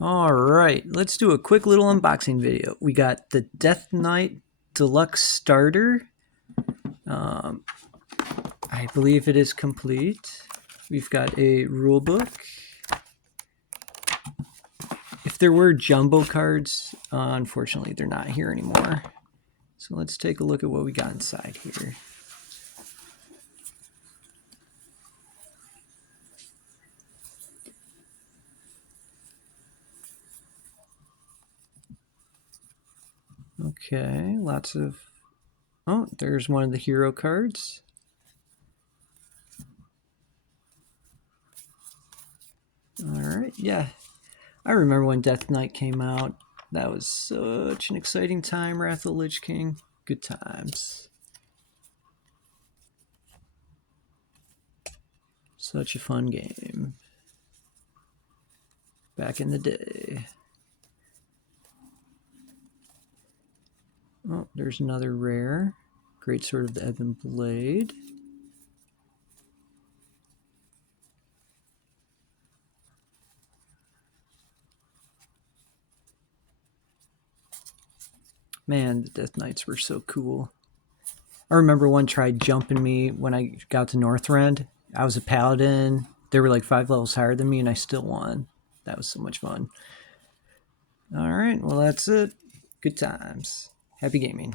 All right, let's do a quick little unboxing video. We got the Death Knight Deluxe Starter. I believe it is complete. We've got a rule book. If there were jumbo cards, unfortunately they're not here anymore. So let's take a look at what we got inside here. Okay, lots of... Oh, there's one of the hero cards. Alright, yeah. I remember when Death Knight came out. That was such an exciting time, Wrath of the Lich King. Good times. Such a fun game. Back in the day. Oh, there's another rare. Great Sword of the Ebon Blade. Man, the Death Knights were so cool. I remember one tried jumping me when I got to Northrend. I was a paladin. They were like 5 levels higher than me, and I still won. That was so much fun. All right, well, that's it. Good times. Happy gaming.